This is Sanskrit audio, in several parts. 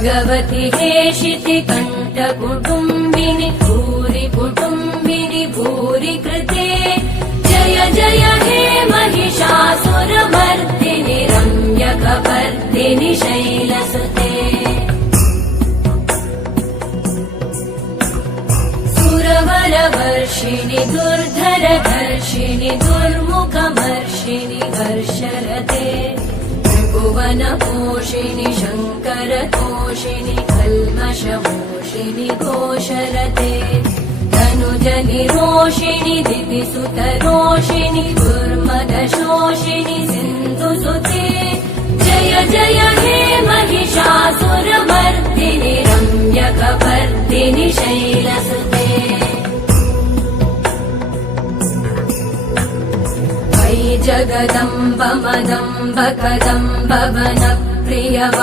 भगवति हेशिति कण्ठकुटुम्बिनि भूरि कुटुम्बिनि भूरि कृते जय जय हे महिषासुरमर्दिनि रम्यकपर्दिनि शैलसुते सुरवरवर्षिणि दुर्धरधर्षिणि दुर्मुखमर्षिणि हर्षरते भुवनपोषिणि शङ्करतोषिणि कल्मषमोषिणि घोषरते धनुजनिरोषिणि दितिसुतरोषिणि दुर्मदशोषिणि सिन्धुसुते जय जय हे महिषासुरमर्दिनि रम्यकपर्दिनि शैलसुते जगदम्ब मदम्ब कदम्ब वनप्रियवासिनि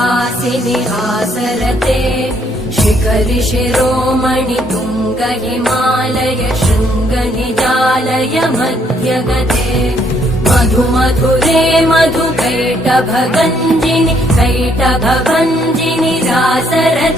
हासरते शिखरि शिरोमणि तुङ्ग हिमालय शृङ्ग निजालय मध्यगते मधुमधुरे मधुकैटभगञ्जिनि कैटभभञ्जिनि रासरते